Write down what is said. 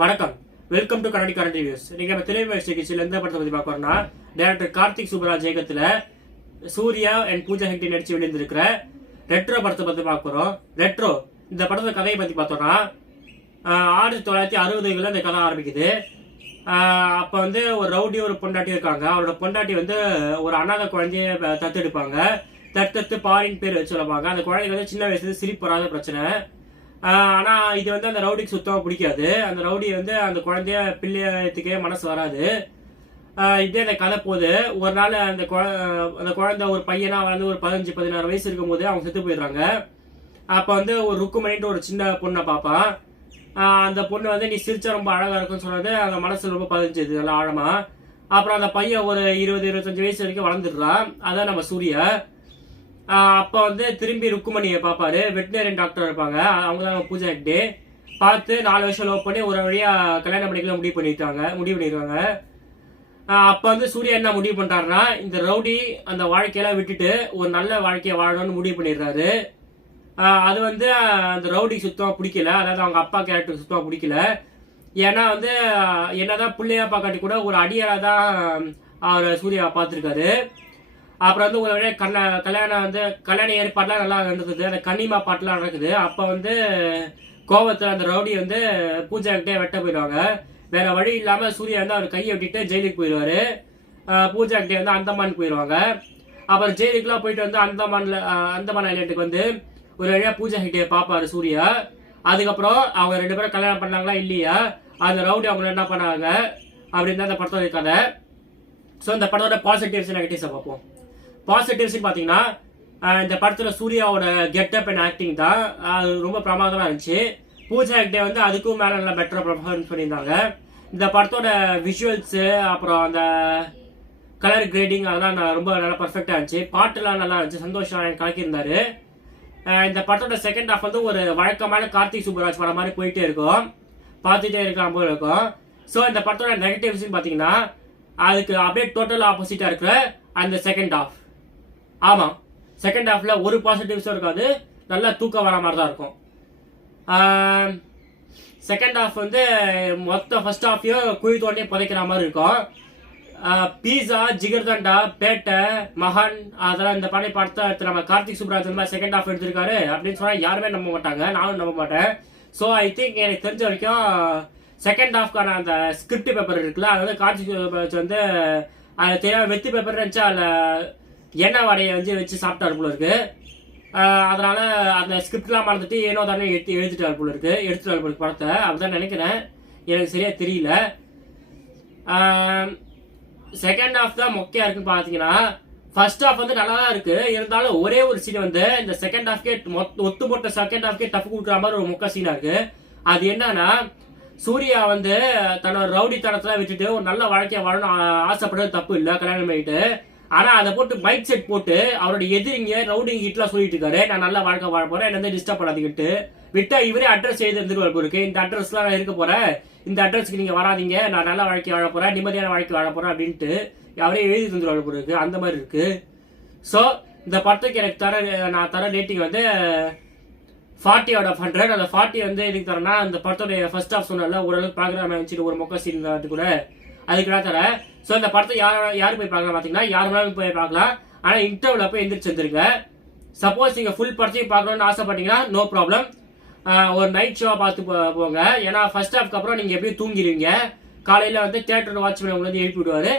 வணக்கம், welcome to current reviews. இன்னைக்கு நம்ம திரைப்பட நிகழ்ச்சியில் எந்த படத்தை பத்தி பார்க்கறோம்னா, டைரக்டர் கார்த்திக் சுப்புராஜ் இயக்கத்துல சூர்யா அண்ட் பூஜா ஹெக்டே நடிச்சு வெளியிருந்திருக்கிற ரெட்ரோ படத்தை பத்தி பார்க்கிறோம். ரெட்ரோ இந்த படத்தோட கதையை பத்தி பார்த்தோம்னா, 1960களில் இந்த கதை ஆரம்பிக்குது. அப்ப வந்து ஒரு ரவுடி ஒரு பொண்டாட்டி இருக்காங்க. அவரோட பொண்டாட்டி வந்து ஒரு அனாதை குழந்தைய தத்தெடுப்பாங்க. தத்தெடுத்து பாரின் பேர் வச்சு சொல்லுவாங்க. அந்த குழந்தைக்கு வந்து சின்ன வயசுல சிரிப்பு வராத பிரச்சனை. ஆனா இது வந்து அந்த ரவுடிக்கு சுத்தமா பிடிக்காது. அந்த ரவுடி வந்து அந்த குழந்தைய பிள்ளையத்துக்கே மனசு வராது. இதே அந்த கதை போகுது. ஒரு நாள் அந்த குழந்தை ஒரு பையனா வந்து ஒரு 15-16 வயசு இருக்கும் போது அவங்க செத்து போயிடுறாங்க. அப்ப வந்து ஒரு ருக்குமணிட்டு ஒரு சின்ன பொண்ணை பாப்பான். அந்த பொண்ணு வந்து நீ சிரிச்சா ரொம்ப அழகா இருக்குன்னு சொன்னது அந்த மனசுல ரொம்ப பதிஞ்சுது நல்லா ஆழமா. அப்புறம் அந்த பையன் ஒரு 20-25 வயசு வரைக்கும் வளர்ந்துடுறான். அதான் நம்ம சூர்யா. அப்ப வந்து திரும்பி ருக்குமணியை பார்ப்பாரு. வெட்டினரியன் டாக்டர் இருப்பாங்க, அவங்க தான் பூஜா ஹெக்டே. பார்த்து 4 வருஷம் லவ் பண்ணி ஒரு வழியா கல்யாணம் பண்ணிக்கலாம் முடிவு பண்ணிருக்காங்க. அப்ப வந்து சூர்யா என்ன முடிவு பண்றாருன்னா, இந்த ரவுடி அந்த வாழ்க்கையெல்லாம் விட்டுட்டு ஒரு நல்ல வாழ்க்கையை வாழணும்னு முடிவு பண்ணிடுறாரு. அது வந்து அந்த ரவுடி சுத்தமா பிடிக்கல. அதாவது அவங்க அப்பா கேரக்டர் சுத்தமா பிடிக்கல. ஏன்னா வந்து என்னதான் பிள்ளையா பார்க்காட்டி கூட ஒரு அடியாரா தான் அவர் சூர்யா பார்த்துருக்காரு. அப்புறம் வந்து ஒரு வழியா கல்யாண ஏற்பாடுலாம் நல்லா நடக்குது. அந்த கன்னிமா பாட்டுலாம் நடக்குது. அப்ப வந்து கோவத்துல அந்த ரவுடி வந்து பூஜா கிட்டே வெட்ட போயிடுவாங்க. வேற வழி இல்லாம சூர்யா வந்து அவர் கையை விட்டுட்டு ஜெயிலுக்கு போயிடுவாரு. பூஜா கிட்டே வந்து அந்தமான் போயிடுவாங்க. அப்புறம் ஜெயிலுக்குலாம் போயிட்டு வந்து அந்தமான் ஐலாண்டுக்கு வந்து ஒரு வழியா பூஜா கிட்டே பாப்பாரு சூர்யா. அதுக்கப்புறம் அவங்க 2 பேரும் கல்யாணம் பண்ணாங்களா இல்லையா, அந்த ரவுடி அவங்க என்ன பண்ணாங்க அப்படின்னு தான் அந்த படத்தோட கதை. ஸோ இந்த படத்தோட பாசிட்டிவ்ஸ் நெகட்டிவ்ஸை பார்ப்போம். பாசிட்டிவ்ஸ் பாத்தீங்கன்னா, இந்த படத்துல சூர்யாவோட கெட்டப் அண்ட் ஆக்டிங் தான் அது ரொம்ப பிரமாதமா இருந்துச்சு. பூஜா ஹெக்டே வந்து அதுக்கும் மேல நல்லா பெட்டரா பெர்ஃபார்மன்ஸ் பண்ணியிருந்தாங்க. இந்த படத்தோட விஷுவல்ஸ் அப்புறம் அந்த கலர் கிரேடிங் அதெல்லாம் ரொம்ப நல்லா பர்ஃபெக்டா இருந்துச்சு. பாட்டுலாம் நல்லா இருந்துச்சு. சந்தோஷ் நாராயண் கலக்கியிருந்தாரு. இந்த படத்தோட செகண்ட் ஹாஃப் வந்து ஒரு வழக்கமான கார்த்திக் சுப்புராஜ் படம் மாதிரி போயிட்டே இருக்கும், பார்த்துட்டே இருக்கலாம் போல இருக்கும். ஸோ இந்த படத்தோட நெகட்டிவ்ஸ் பாத்தீங்கன்னா, அதுக்கு அப்படியே டோட்டல் ஆப்போசிட்டா இருக்கிற அந்த செகண்ட் ஹாஃப். ஆமா, செகண்ட் ஹாஃப்ல ஒரு பாசிட்டிவ்ஸும் இருக்காது, நல்லா தூக்கம் வர மாதிரி தான் இருக்கும். செகண்ட் ஹாஃப் வந்து மொத்த ஃபர்ஸ்ட் ஹாஃபையும் குழி தோண்டி புதைக்கிற மாதிரி இருக்கும். பீஸா, ஜிகர்தண்டா, பேட்டை, மகான் அதெல்லாம் இந்த படத்தை நம்ம கார்த்திக் சுப்ராஜ் இந்த மாதிரி செகண்ட் ஹாஃப் எடுத்திருக்காரு அப்படின்னு சொன்னா யாருமே நம்ப மாட்டாங்க, நானும் நம்ப மாட்டேன். ஸோ ஐ திங்க் எனக்கு தெரிஞ்ச வரைக்கும் செகண்ட் ஹாஃப்கான அந்த ஸ்கிரிப்ட் பேப்பர் இருக்குல்ல, அது வந்து கார்த்திக் சுப்ராஜ் வந்து அது தெரியாம வெத்தி பேப்பர் நினைச்சா அதில் எண்ணெய் வடையை வந்து வச்சு சாப்பிட்டாரு போல இருக்கு. அதனால அந்த ஸ்கிரிப்ட்லாம் மறந்துட்டு ஏனோ தானே எடுத்துட்டாரு போல இருக்கு படத்தை. அப்படிதான் நினைக்கிறேன், எனக்கு சரியா தெரியல. செகண்ட் ஹாஃப் தான் மொக்கையா இருக்குன்னு பாத்தீங்கன்னா, ஃபர்ஸ்ட் ஹாஃப் வந்து நல்லா தான் இருக்கு. இருந்தாலும் ஒரே ஒரு சீன் வந்து இந்த செகண்ட் ஹாஃப்கே ஒத்துமொட்ட செகண்ட் ஹாஃப்கே டஃப் கொடுக்குற மாதிரி ஒரு மொக்க சீனா இருக்கு. அது என்னன்னா, சூர்யா வந்து தன்னோட ரவுடி தனத்துல விட்டுட்டு ஒரு நல்ல வாழ்க்கையை வாழணும் ஆசைப்படுறது தப்பு இல்லை, கல்யாணம் பண்ணிட்டு. ஆனா அதை போட்டு மைக் செட் போட்டு அவரோட எதிரிங்க ரவுடிங் கிட்டலாம் சொல்லிட்டு இருக்காரு, நான் நல்ல வாழ்க்கை வாழ போறேன், என்ன டிஸ்டர்ப் பண்ணாதீங்கட்டு. விட்டா இவரே அட்ரஸ் எழுதி இருந்துருவார் இருக்கு, இந்த அட்ரஸ் எல்லாம் இருக்க போறேன், இந்த அட்ரஸ்க்கு நீங்க வராதீங்க, நான் நல்ல வாழ்க்கை வாழ போறேன், நிம்மதியான வாழ்க்கை வாழ போறேன் அப்படின்ட்டு அவரே எழுதி தந்துருவார் இருக்கு. அந்த மாதிரி இருக்கு. சோ இந்த படத்துக்கு எனக்கு நான் தர ரேட்டிங் வந்து 40/100. அந்த 40 வந்து எதுக்கு தரேன்னா, அந்த படத்தோட ஃபர்ஸ்ட் ஹாஃப் சொன்னால ஓரளவுக்கு ப்ரோக்ராம் வச்சுட்டு ஒரு மொக்க சீன் அது கூட அதுக்கு நான் தரேன். ஸோ இந்த படத்தை யாரு போய் பார்க்கலாம் பாத்தீங்கன்னா, யாரு வேணாலும் போய் பார்க்கலாம். ஆனா இன்டர்வல் போய் எந்திரிச்சு வந்துருங்க. சப்போஸ் நீங்க ஃபுல் படத்தையும் பார்க்கணும்னு ஆசைப்பட்டீங்கன்னா நோ ப்ராப்ளம், ஒரு நைட் ஷோ பார்த்து போங்க. ஏன்னா ஃபர்ஸ்ட் ஹாஃப்க்கு அப்புறம் நீங்க எப்படியும் தூங்கிடுவீங்க. காலையில வந்து தியேட்டர் வாட்ச்மேன் உங்களை வந்து எழுப்பி விடுவாரு.